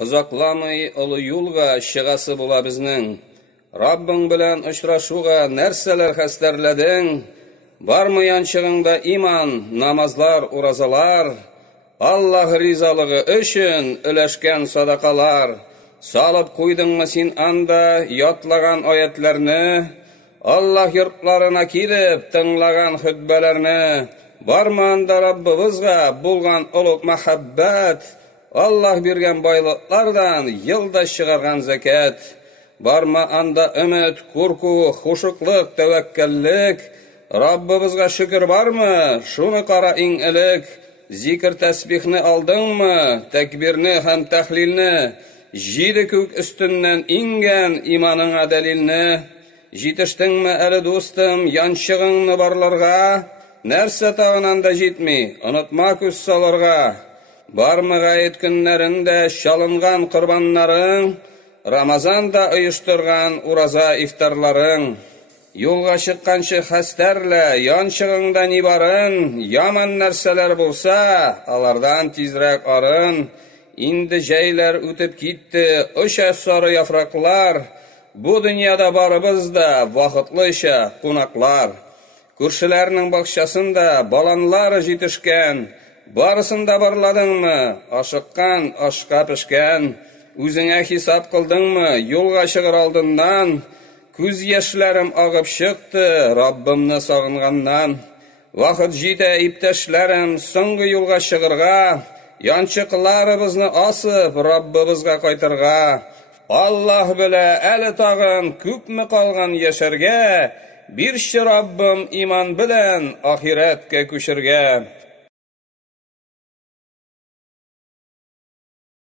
Узакламый олы юлга чыгасы була безнең. Раббың белән очрашуга нәрсәләр хәстәрләдең? Бармы янчыгыңда иман, намазлар, уразалар? Аллаһ ризалыгы өчен өләшкән садакалар. Салып куйдыңмы син анда ятлаган аятларны? Аллаһ йортларына килеп тыңлаган хутбаларны? Бармы анда Раббыбызга булган улуг мәхәббәт? Аллаһ биргән байлыклардан елда чыгарган закат. Бармы анда өмет, курку, хушуклык, тәвәккәллек? Раббыбызга шөкер бармы? Шуны кара иң элек. Зикр тәсбихне алдыңмы? Тәкбирне һәм тәхлилне? Җиде күк өстеннән иңгән иманыңа дәлилне? Җитештеңме әле дустым янчыгыңны барларга? Нәрсә тагынан да җитми, онытма күз салырга. Бармы гает көннәрендә чалынган корбаннарың? Рамазанда оештырган ураза ифтарларың? Юлга чыкканчы хәстәрлә, янчыгыңда ни барын? Яман нәрсәләр булса, алардан тизрәк арын. Инде җәйләр үтеп китте, оча сары яфраклар. Бу дөньяда барыбыз да вакытлыча кунаклар. Күршеләрнең бакчасында баланлары җитешкән. Барысында барладыңмы? Ашыккан, ашка пешкән. Үзеңә хисап кылдыңмы? Юлга чыгыр алдыннан. Күз яшьләрем агып чыкты, Раббымны сагынганнан. Вакыт җитә, иптәшләрем, соңгы юлга чыгырга. Янчыкларыбызны асып, Раббыбызга кайтырга. Аллаһ белә, әле тагын күпме калган яшәргә? Бирче Раббым иман белән ахирәткә күчергә.